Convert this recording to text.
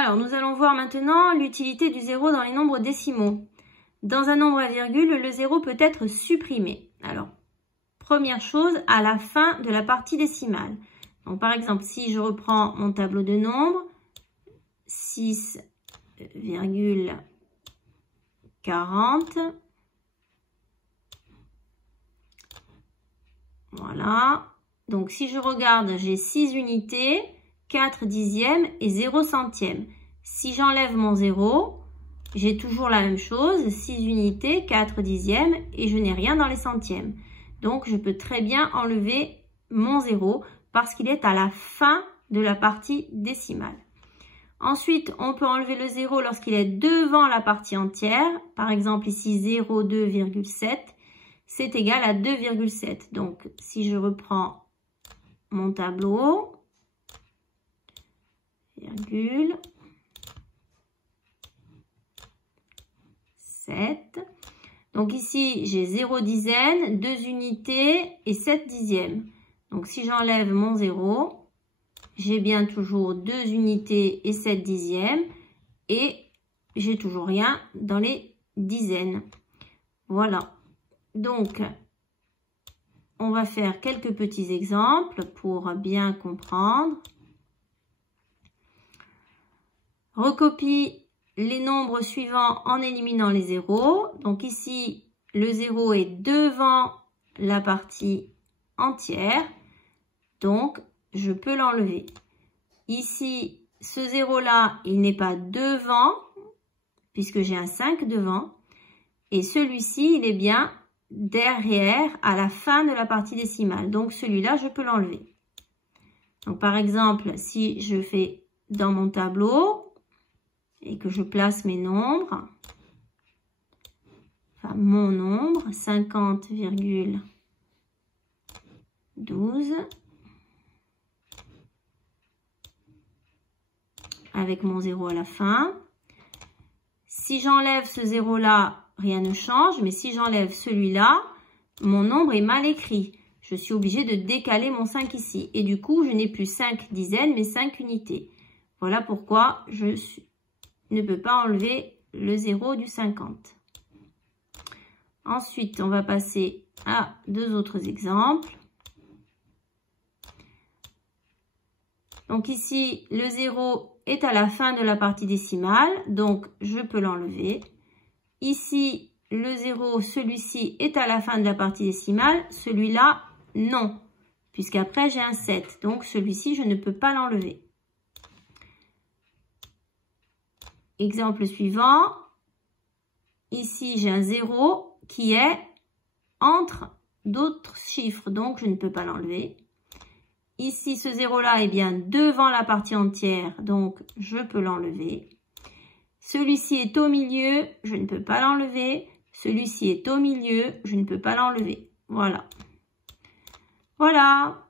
Alors, nous allons voir maintenant l'utilité du 0 dans les nombres décimaux. Dans un nombre à virgule, le 0 peut être supprimé. Alors, première chose, à la fin de la partie décimale. Donc, par exemple, si je reprends mon tableau de nombres, 6,40. Voilà. Donc, si je regarde, j'ai 6 unités, 4 dixièmes et 0 centièmes. Si j'enlève mon 0, j'ai toujours la même chose, 6 unités, 4 dixièmes et je n'ai rien dans les centièmes. Donc, je peux très bien enlever mon 0 parce qu'il est à la fin de la partie décimale. Ensuite, on peut enlever le 0 lorsqu'il est devant la partie entière. Par exemple, ici, 0,2,7, c'est égal à 2,7. Donc, si je reprends mon tableau, virgule, 7. Donc ici, j'ai 0 dizaine, 2 unités et 7 dixièmes. Donc si j'enlève mon 0, j'ai bien toujours 2 unités et 7 dixièmes. Et j'ai toujours rien dans les dizaines. Voilà. Donc, on va faire quelques petits exemples pour bien comprendre. Recopie les nombres suivants en éliminant les zéros. Donc ici, le 0 est devant la partie entière. Donc, je peux l'enlever. Ici, ce 0-là, il n'est pas devant, puisque j'ai un 5 devant. Et celui-ci, il est bien derrière, à la fin de la partie décimale. Donc, celui-là, je peux l'enlever. Donc, par exemple, si je fais dans mon tableau et que je place mes nombres, enfin mon nombre, 50,12, avec mon 0 à la fin. Si j'enlève ce 0-là, rien ne change, mais si j'enlève celui-là, mon nombre est mal écrit. Je suis obligée de décaler mon 5 ici. Et du coup, je n'ai plus 5 dizaines, mais 5 unités. Voilà pourquoi je ne peux pas enlever le 0 du 50. Ensuite, on va passer à deux autres exemples. Donc ici, le 0 est à la fin de la partie décimale, donc je peux l'enlever. Ici, le 0, celui-ci est à la fin de la partie décimale, celui-là, non, puisqu'après j'ai un 7, donc celui-ci, je ne peux pas l'enlever. Exemple suivant, ici j'ai un 0 qui est entre d'autres chiffres, donc je ne peux pas l'enlever. Ici, ce 0-là est bien devant la partie entière, donc je peux l'enlever. Celui-ci est au milieu, je ne peux pas l'enlever. Celui-ci est au milieu, je ne peux pas l'enlever. Voilà. Voilà.